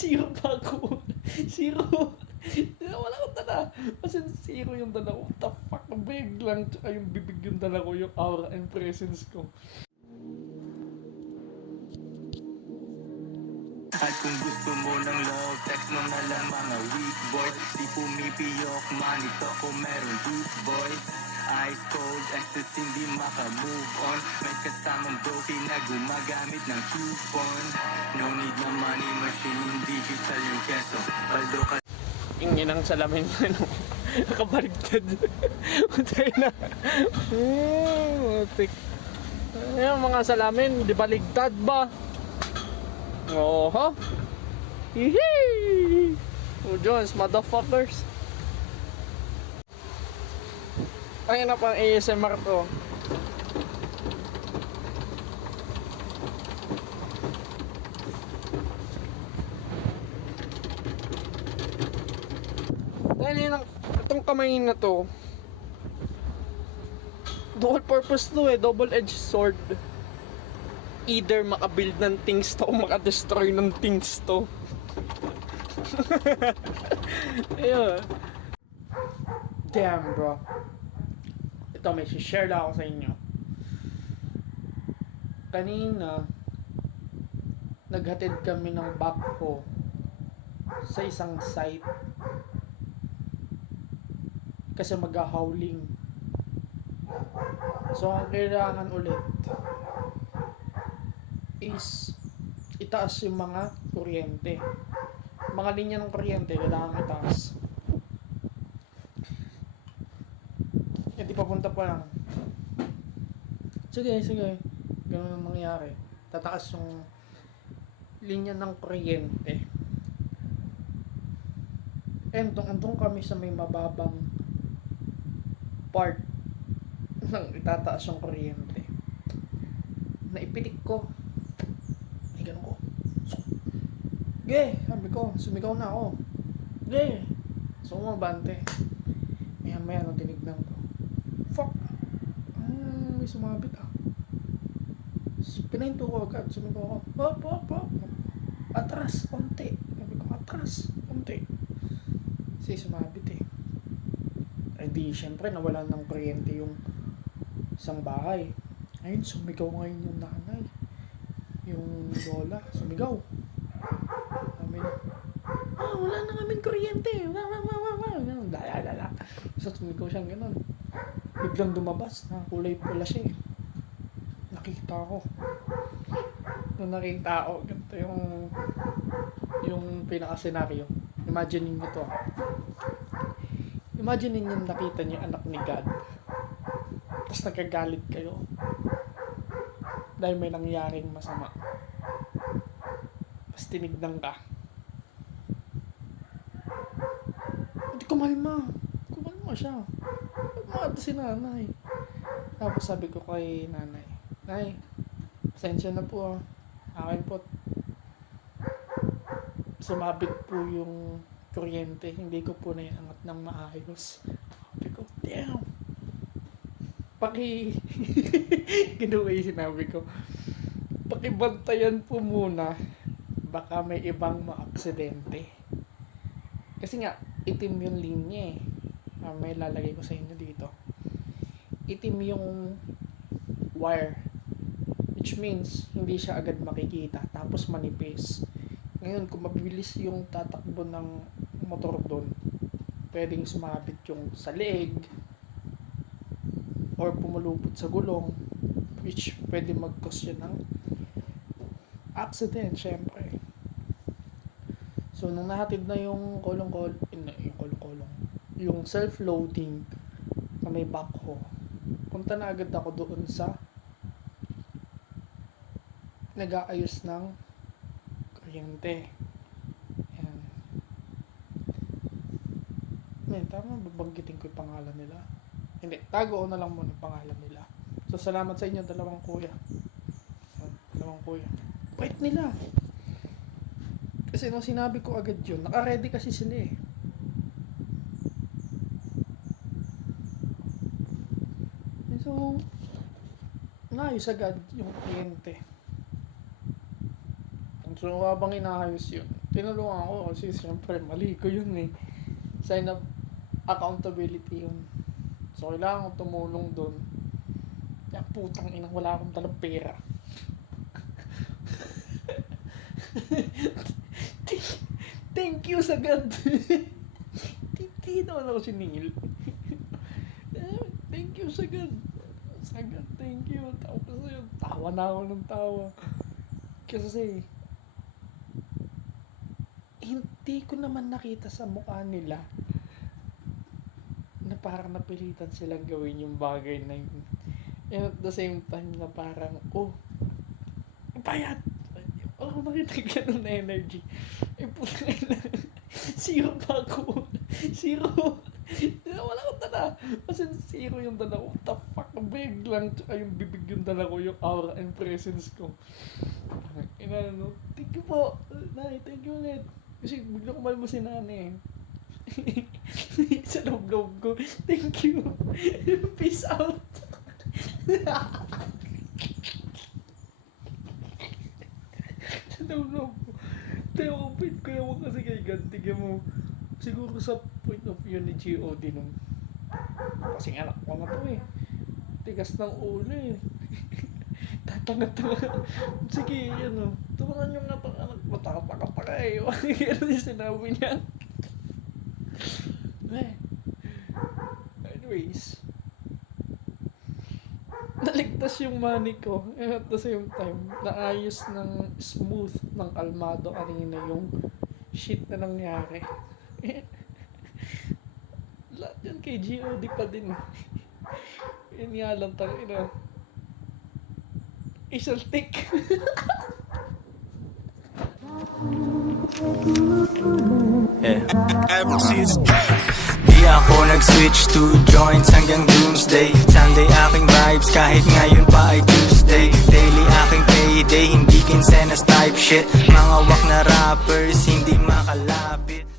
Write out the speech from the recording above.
Zero pa ako. Zero. Wala akong dala. Kasi zero yung dala ko. What the fuck? Big lang. Tsaka yung bibig yung dala ko. Yung aura and presence ko. At kung gusto mo ng love, text mo na lang mga weak boys. Di pumipiyok man, ito ko meron deep voice. Ice cold, excess hindi maka-move on. May kasamang doki na gumagamit ng coupon. No need na money machine, digital yung keso. Paldo ka. Ingin ang salamin mo, ano? Nakabaligtad. Utay na. Utik. Yung mga salamin, di baligtad ba? Oho. Hihi. Oh, Jones, motherfuckers. Ay na pang ASMR to. Dahil yun itong kamay na to, dual purpose to eh, double-edged sword. Either makabuild ng things to o makadestroy ng things to. Ayun. Damn bro. Ito may share lang ako sa inyo. Kanina naghatid kami ng backhoe sa isang site kasi mag-howling. So ang kailangan ulit is itaas yung mga kuryente. Mga linya ng kuryente kailangan itaas. Hindi papunta pa lang. Sige. Ganun ang mangyayari. Tataas yung linya ng kuryente. And doon kami sa may mababang part ng itataas yung kuryente. Naipitik ko. Ay, ganun ko. Sabi ko, sumigaw na ako. So, umabante. Maya nung tinignan ko. Fuck! May sumabit ah. Pinahinto ko agad. Sumigaw ako. Hop! Atras, konti. Sabi ko, atras, konti. Kasi sumabit eh. Eh di, syempre, nawala ng kuryente yung isang bahay. Ayun, sumigaw ngayon yung nanay. Yung lola, sumigaw. Sabi na, wala na kaming kuryente. Lala. So, sumigaw siyang gano'n. Biglang dumabas na kulay pula siya eh. Nakita ko. Nung nakita ko, ganito yung pinaka-senaryo. Imagine niyo to. Imagine niyo nakita niyo anak ni God. Tapos nagkagalit kayo. Dahil may nangyaring masama. Tapos tinignan ka. Hindi kumalma siya. Kumata si nanay. Tapos sabi ko kay nanay, Nay, pasensya na po ah. Akin po. Sumabit po yung kuryente. Hindi ko po naiangat ng maayos. Sabi ko, damn. Ginawa yung sinabi ko. Pakibantayan po muna. Baka may ibang maaksidente. Kasi nga, itim yung linya eh. May lalagay ko sa inyo dito. Itim yung wire. Which means, hindi siya agad makikita. Tapos manipis. Ngayon, kung mabilis yung tatakbo ng motor doon, pwedeng sumabit yung sa leeg or pumulupot sa gulong, which pwede mag-cause yun ng accident, syempre. So, nung nahatid na yung yung self-loading na may backhoe, punta na agad ako doon sa nag-aayos ng kuryente. Ayan. Tama, babanggitin ko yung pangalan nila. Hindi, tago ko na lang muna yung pangalan nila. So, salamat sa inyo, dalawang kuya. Wait nila. Kasi nung sinabi ko agad yun, naka-ready kasi sila eh. So, naayos agad yung kliyente. So, habang inaayos yun, tinulungan ko kasi siyempre mali ko yun eh. Sign of accountability yun. So, kailangan ko tumulong doon. Kaya putang inang wala akong dalang pera. Thank you sa God. Hindi naman ako siningil. Thank you sa God. Sa God, thank you. Tawa na ako ng tawa. Kasi, hindi ko naman nakita sa mukha nila na parang napilitan silang gawin yung bagay na yun. And at the same time na parang, oh, bayad! Wala ko nakita ganun na energy. Eh, puta na. Zero pa ako. Zero. Wala akong dala. Kasi zero yung dala ko. What the fuck? Big lang. Tsaka yung bibig yung dala ko. Yung aura and presence ko. Inano, thank you po. Nay, thank you ulit. Kasi bigla ko mahal mo si nanay. Sa loob-loob ko. Thank you. Peace out. Sa loob-loob ko. Tayo ko, kaya mo kasi kay God. Tigyan mo. Siguro sa point of view ni G.O.D. nung kasi anak ko na to eh. Tigas ng ulo eh. Tatanga-tanga. Sige, ano. Tulungan yung nga anak mo. Taka-taka eh. Ano yung sinabi niya? Anyways. Naligtas yung money ko. And at the same time, naayos ng smooth ng kalmado kanina yung shit na nangyari. Lahat yun kay G.O.D. pa din. Yun nga lang tayo. Isang tick. Yeah. Di ako nag-switch to joints hanggang doomsday. Sunday aking vibes kahit ngayon pa ay Tuesday. Daily aking payday, hindi kinsenas type shit. Mga wak na rappers hindi makalapit.